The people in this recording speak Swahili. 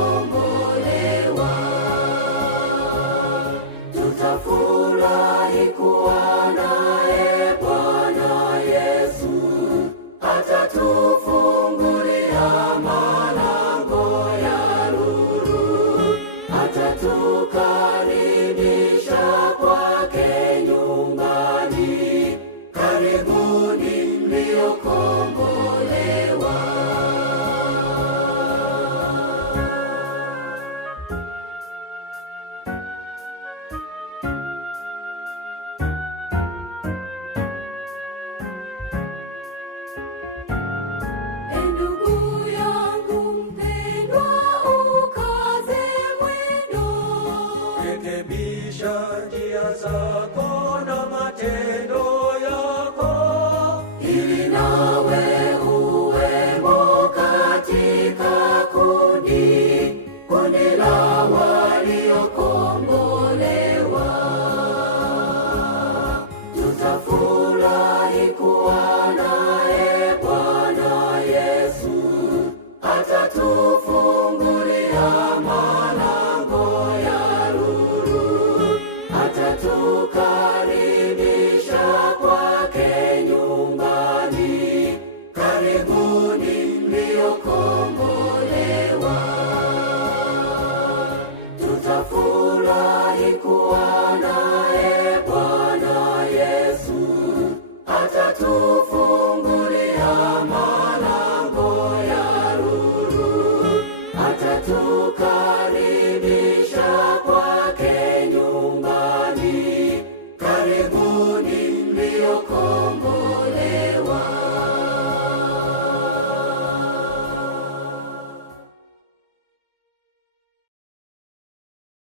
tuliokombolewa. Tutafurahi kuwa naye Bwana Yesu, atatufungulia malango ya lulu, atatukaribisha kwake nyumbani. Karibuni mliokombolewa. Ndugu yangu mpendwa, ukaze mwendo, rekebisha njia zako na matendo yako, ili nawe uwemo katika kundi la waliokombolewa. Tutafurahi kuwa naye Bwana Yesu, atatufungulia malango ya lulu, atatukaribisha kwake nyumbani. Karibuni mliokombolewa. Tutafurahi kuwa naye Bwana Yesu, atatufungulia malango ya lulu, atatukaribisha